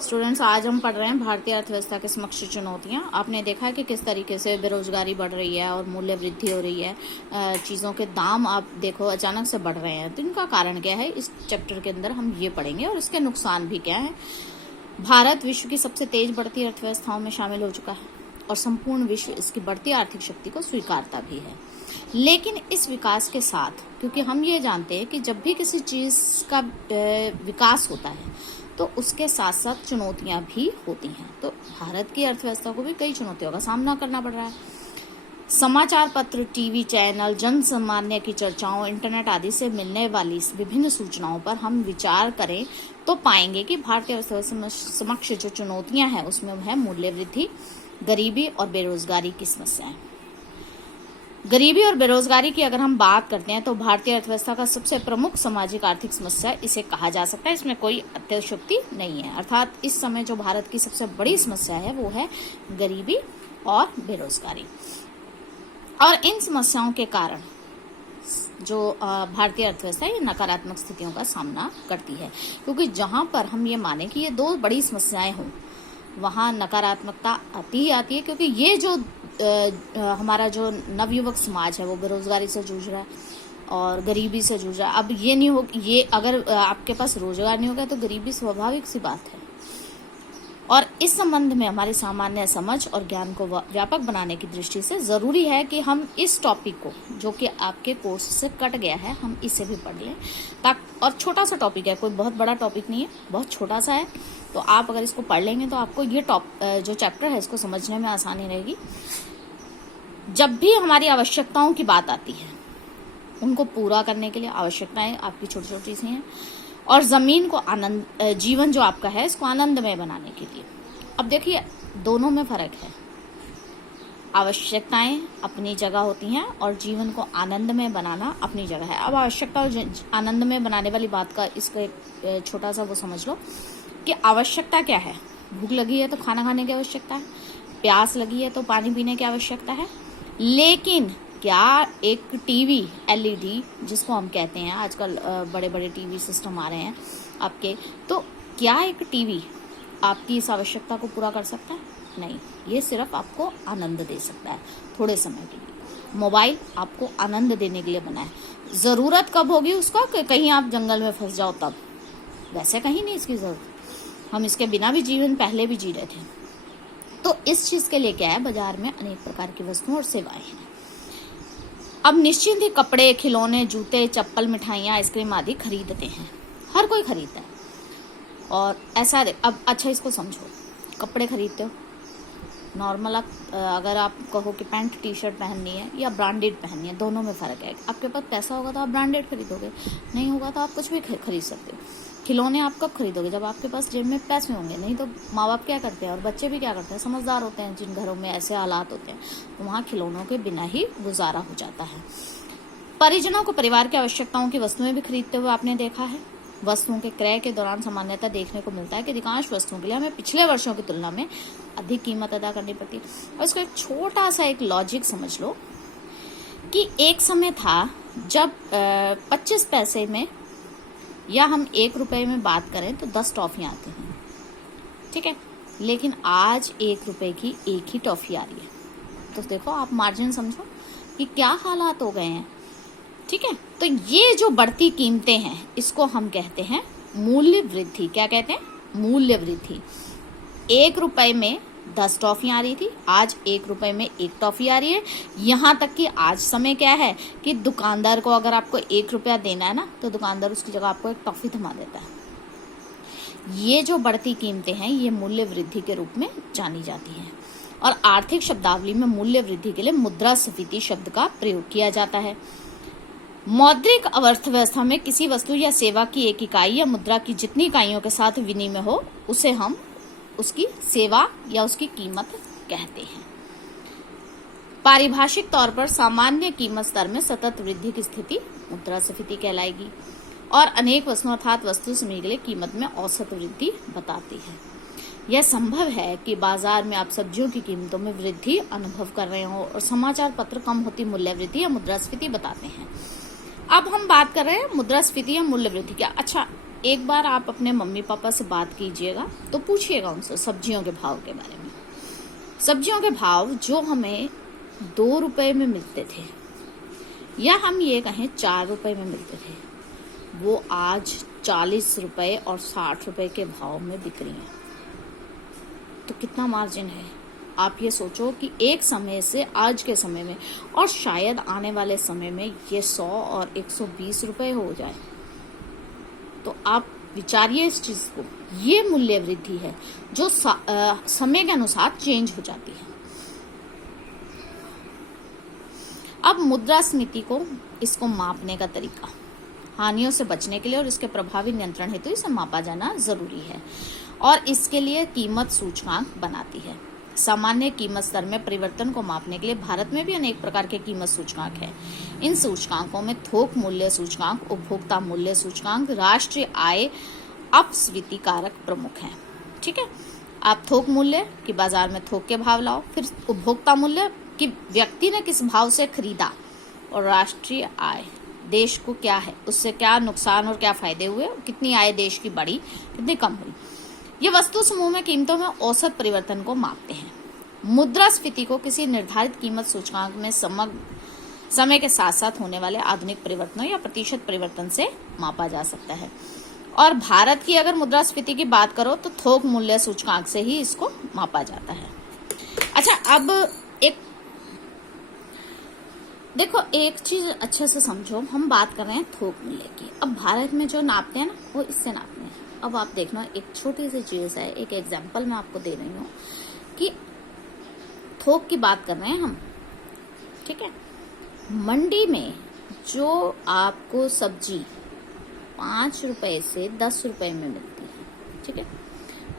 Students, आज हम पढ़ रहे हैं भारतीय अर्थव्यवस्था के समक्ष चुनौतियां। आपने देखा है कि किस तरीके से बेरोजगारी बढ़ रही है और मूल्य वृद्धि हो रही है। चीज़ों के दाम आप देखो अचानक से बढ़ रहे हैं, तो इनका कारण क्या है इस चैप्टर के अंदर हम ये पढ़ेंगे और इसके नुकसान भी क्या है। भारत विश्व की सबसे तेज बढ़ती अर्थव्यवस्थाओं में शामिल हो चुका है और संपूर्ण विश्व इसकी बढ़ती आर्थिक शक्ति को स्वीकारता भी है। लेकिन इस विकास के साथ, क्योंकि हम ये जानते हैं कि जब भी किसी चीज़ का विकास होता है तो उसके साथ साथ चुनौतियां भी होती हैं। तो भारत की अर्थव्यवस्था को भी कई चुनौतियों का सामना करना पड़ रहा है। समाचार पत्र, टीवी चैनल, जन सामान्य की चर्चाओं, इंटरनेट आदि से मिलने वाली विभिन्न सूचनाओं पर हम विचार करें तो पाएंगे कि भारतीय अर्थव्यवस्था समक्ष जो चुनौतियां हैं उसमें है मूल्य वृद्धि, गरीबी और बेरोजगारी की समस्याएं। गरीबी और बेरोजगारी की अगर हम बात करते हैं तो भारतीय अर्थव्यवस्था का सबसे प्रमुख सामाजिक आर्थिक समस्या इसे कहा जा सकता है। इसमें कोई अतिशयोक्ति नहीं है। अर्थात इस समय जो भारत की सबसे बड़ी समस्या है वो है गरीबी और बेरोजगारी। और इन समस्याओं के कारण जो भारतीय अर्थव्यवस्था ये नकारात्मक स्थितियों का सामना करती है, क्योंकि जहां पर हम ये माने कि ये दो बड़ी समस्याएं हों वहां नकारात्मकता आती ही आती है। क्योंकि ये जो हमारा जो नवयुवक समाज है वो बेरोजगारी से जूझ रहा है और गरीबी से जूझ रहा है। अब ये नहीं हो, ये अगर आपके पास रोजगार नहीं होगा तो गरीबी स्वाभाविक सी बात है। और इस संबंध में हमारी सामान्य समझ और ज्ञान को व्यापक बनाने की दृष्टि से जरूरी है कि हम इस टॉपिक को, जो कि आपके कोर्स से कट गया है, हम इसे भी पढ़ लें। और छोटा सा टॉपिक है, कोई बहुत बड़ा टॉपिक नहीं है, बहुत छोटा सा है। तो आप अगर इसको पढ़ लेंगे तो आपको ये जो चैप्टर है इसको समझने में आसानी रहेगी। जब भी हमारी आवश्यकताओं की बात आती है, उनको पूरा करने के लिए आवश्यकताएं आपकी छोटी छोटी सी हैं, और जमीन को जीवन जो आपका है इसको आनंदमय बनाने के लिए। अब देखिए दोनों में फर्क है। आवश्यकताएं अपनी जगह होती हैं और जीवन को आनंदमय बनाना अपनी जगह है। अब आवश्यकता और आनंदमय बनाने वाली बात का इसका एक छोटा सा वो समझ लो कि आवश्यकता क्या है। भूख लगी है तो खाना खाने की आवश्यकता है, प्यास लगी है तो पानी पीने की आवश्यकता है। लेकिन क्या एक टीवी एलईडी जिसको हम कहते हैं, आजकल बड़े बड़े टीवी सिस्टम आ रहे हैं आपके, तो क्या एक टीवी आपकी इस आवश्यकता को पूरा कर सकता है? नहीं, ये सिर्फ आपको आनंद दे सकता है थोड़े समय के लिए। मोबाइल आपको आनंद देने के लिए बना है। ज़रूरत कब होगी उसका कि कहीं आप जंगल में फंस जाओ तब, वैसे कहीं नहीं इसकी ज़रूरत। हम इसके बिना भी जीवन पहले भी जी रहे थे। तो इस चीज़ के लिए क्या है, बाजार में अनेक प्रकार की वस्तुएं और सेवाएं हैं। अब निश्चित ही कपड़े, खिलौने, जूते, चप्पल, मिठाइयाँ, आइसक्रीम आदि खरीदते हैं, हर कोई खरीदता है। और ऐसा अब अच्छा इसको समझो, कपड़े खरीदते हो नॉर्मल, आप अगर आप कहो कि पैंट टी शर्ट पहननी है या ब्रांडेड पहननी है, दोनों में फ़र्क है। आपके पास पैसा होगा तो आप ब्रांडेड खरीदोगे, नहीं होगा तो आप कुछ भी खरीद सकते हो। खिलौने आप कब खरीदोगे? जब आपके पास जेब में पैसे होंगे। नहीं तो माँ बाप क्या करते हैं और बच्चे भी क्या करते हैं, समझदार होते हैं, जिन घरों में ऐसे हालात होते हैं तो वहाँ खिलौनों के बिना ही गुजारा हो जाता है। परिजनों को परिवार की आवश्यकताओं की वस्तुएं भी खरीदते हुए आपने देखा है। वस्तुओं के क्रय के दौरान सामान्यतः देखने को मिलता है कि अधिकांश वस्तुओं के लिए हमें पिछले वर्षों की तुलना में अधिक कीमत अदा करनी पड़ती है। और इसका एक छोटा सा एक लॉजिक समझ लो कि एक समय था जब 25 पैसे में या हम 1 रुपए में बात करें तो 10 टॉफियाँ आती हैं, ठीक है। लेकिन आज 1 रुपए की एक ही टॉफी आ रही है। तो देखो आप मार्जिन समझो कि क्या हालात हो गए हैं, ठीक है। तो ये जो बढ़ती कीमतें हैं इसको हम कहते हैं मूल्य वृद्धि। क्या कहते हैं? मूल्य वृद्धि। 1 रुपए में 10 टॉफियाँ आ रही थी, आज 1 रुपए में 1 टॉफी आ रही है। यहाँ तक कि आज समय क्या है कि दुकानदार को अगर आपको 1 रुपया देना है ना, तो दुकानदार उसकी जगह आपको 1 टॉफी थमा देता है। ये जो बढ़ती कीमतें हैं ये मूल्य वृद्धि के रूप में जानी जाती हैं। और आर्थिक शब्दावली में मूल्य वृद्धि के लिए मुद्रास्फीति शब्द का प्रयोग किया जाता है। मौद्रिक अर्थव्यवस्था में किसी वस्तु या सेवा की एक इकाई या मुद्रा की जितनी इकाइयों के साथ विनिमय हो उसे हम उसकी सेवा या उसकी कीमत कहते हैं। पारिभाषिक तौर पर सामान्य कीमत स्तर में सतत वृद्धि की स्थिति मुद्रास्फीति कहलाएगी और अनेक वस्तुओं अर्थात वस्तु समूह के लिए कीमत में औसत वृद्धि बताती है। यह संभव है कि बाजार में आप सब्जियों की कीमतों में वृद्धि अनुभव कर रहे हो और समाचार पत्र कम होती मूल्य वृद्धि या मुद्रास्फीति बताते हैं। अब हम बात कर रहे हैं मुद्रास्फीति या मूल्य वृद्धि क्या। अच्छा, एक बार आप अपने मम्मी पापा से बात कीजिएगा तो पूछिएगा उनसे सब्जियों के भाव के बारे में। सब्जियों के भाव जो हमें 2 रुपए में मिलते थे, या हम ये कहें 4 रुपए में मिलते थे, वो आज 40 रुपए और 60 रुपए के भाव में बिक रही हैं। तो कितना मार्जिन है। आप ये सोचो कि एक समय से आज के समय में, और शायद आने वाले समय में ये 100 और 120 रुपए हो जाए। तो आप विचारिए इस चीज को। ये मूल्य वृद्धि है जो समय के अनुसार चेंज हो जाती है। अब मुद्रास्फीति को, इसको मापने का तरीका, हानियों से बचने के लिए और इसके प्रभावी नियंत्रण हेतु इसे मापा जाना जरूरी है, और इसके लिए कीमत सूचकांक बनाती है। सामान्य कीमत स्तर में परिवर्तन को मापने के लिए भारत में भी अनेक प्रकार के कीमत सूचकांक है। इन सूचकांकों में थोक मूल्य सूचकांक, उपभोक्ता मूल्य सूचकांक, राष्ट्रीय आय अपस्फीति कारक प्रमुख हैं। ठीक है, आप थोक मूल्य कि बाजार में थोक के भाव लाओ, फिर उपभोक्ता मूल्य कि व्यक्ति ने किस भाव से खरीदा, और राष्ट्रीय आय देश को क्या है, उससे क्या नुकसान और क्या फायदे हुए, कितनी आय देश की बढ़ी, कितनी कम हुई। ये वस्तु समूह में कीमतों में औसत परिवर्तन को मापते हैं। मुद्रास्फीति को किसी निर्धारित कीमत सूचकांक में समय के साथ साथ होने वाले आधुनिक परिवर्तनों या प्रतिशत परिवर्तन से मापा जा सकता है। और भारत की अगर मुद्रास्फीति की बात करो तो थोक मूल्य सूचकांक से ही इसको मापा जाता है। अच्छा, अब देखो एक चीज अच्छे से समझो, हम बात कर रहे हैं थोक मूल्य की। अब भारत में जो नापते हैं ना, वो इससे नापते हैं। अब आप देखना, एक छोटी सी चीज है, एक एग्जांपल मैं आपको दे रही हूँ कि थोक की बात कर रहे हैं हम। ठीक है, मंडी में जो आपको सब्जी 5 रुपए से 10 रुपए में मिलती है, ठीक है,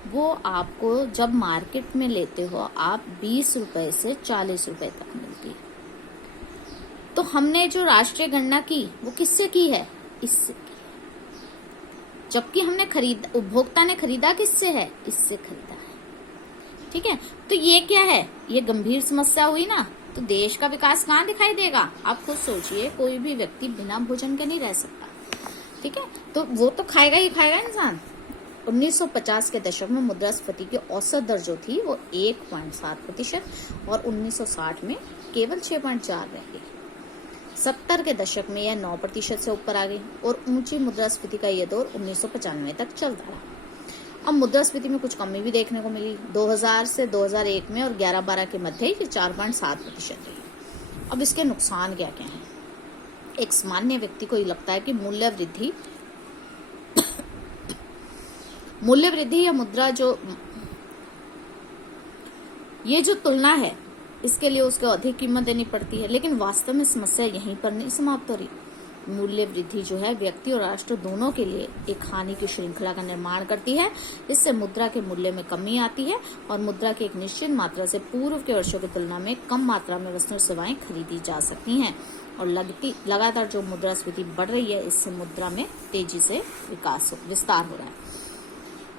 वो आपको जब मार्केट में लेते हो आप 20 रुपए से 40 रुपए तक मिलती है। तो हमने जो राष्ट्रीय गणना की वो किससे की है? इससे की। जबकि हमने उपभोक्ता ने खरीदा किससे है? इससे खरीदा है। ठीक है, तो ये क्या है? ये गंभीर समस्या हुई ना। तो देश का विकास कहाँ दिखाई देगा? आप खुद सोचिए, कोई भी व्यक्ति बिना भोजन के नहीं रह सकता। ठीक है, तो वो तो खाएगा ही खाएगा इंसान। 1950 के दशक में मुद्रास्फीति की औसत दर जो थी वो 1.7% और 1960 में केवल 6.4 रह गई। 70 के दशक में यह 9% से ऊपर आ गई और ऊंची मुद्रास्फीति का यह दौर 1995 तक चलता रहा। अब मुद्रास्फीति में कुछ कमी भी देखने को मिली। 2000 से 2001 में और 11-12 के मध्य ये 4.7% रही। अब इसके नुकसान क्या क्या हैं? एक सामान्य व्यक्ति को ये लगता है कि मूल्य वृद्धि या मुद्रा ये जो तुलना है, इसके लिए उसको अधिक कीमत देनी पड़ती है। लेकिन वास्तव में समस्या यहीं पर नहीं समाप्त हो रही। मूल्य वृद्धि जो है व्यक्ति और राष्ट्र दोनों के लिए एक हानि की श्रृंखला का निर्माण करती है। इससे मुद्रा के मूल्य में कमी आती है और मुद्रा की एक निश्चित मात्रा से पूर्व के वर्षों की तुलना में कम मात्रा में वस्तु और सेवाएं खरीदी जा सकती हैं। और लगातार जो मुद्रास्फीति बढ़ रही है, इससे मुद्रा में तेजी से विस्तार हो रहा है।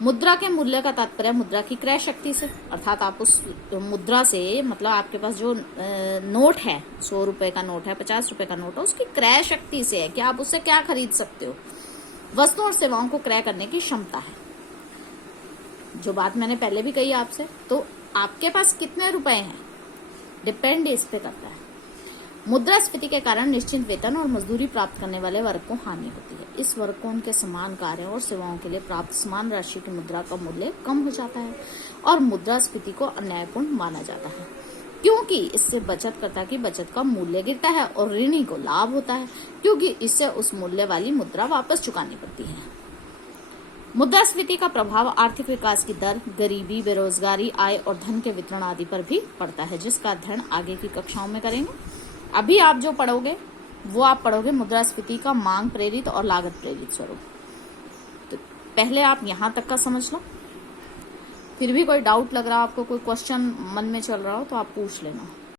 मुद्रा के मूल्य का तात्पर्य मुद्रा की क्रय शक्ति से, अर्थात आप उस मुद्रा से, मतलब आपके पास जो नोट है, 100 रुपए का नोट है, 50 रुपए का नोट है, उसकी क्रय शक्ति से है कि आप उससे क्या खरीद सकते हो। वस्तुओं और सेवाओं को क्रय करने की क्षमता है। जो बात मैंने पहले भी कही आपसे, तो आपके पास कितने रुपए हैं डिपेंड इस पे करता है। मुद्रास्फीति के कारण निश्चित वेतन और मजदूरी प्राप्त करने वाले वर्ग को हानि होती है। इस वर्ग को उनके समान कार्यों और सेवाओं के लिए प्राप्त समान राशि की मुद्रा का मूल्य कम हो जाता है और मुद्रास्फीति को अन्यायपूर्ण माना जाता है, क्योंकि इससे बचतकर्ता की बचत का मूल्य गिरता है और ऋणी को लाभ होता है, क्योंकि इससे उस मूल्य वाली मुद्रा वापस चुकानी पड़ती है। मुद्रास्फीति का प्रभाव आर्थिक विकास की दर, गरीबी, बेरोजगारी, आय और धन के वितरण आदि पर भी पड़ता है, जिसका अध्ययन आगे की कक्षाओं में करेंगे। अभी आप जो पढ़ोगे वो आप पढ़ोगे मुद्रास्फीति का मांग प्रेरित और लागत प्रेरित स्वरूप। तो पहले आप यहां तक का समझ लो, फिर भी कोई डाउट लग रहा हो आपको, कोई क्वेश्चन मन में चल रहा हो तो आप पूछ लेना।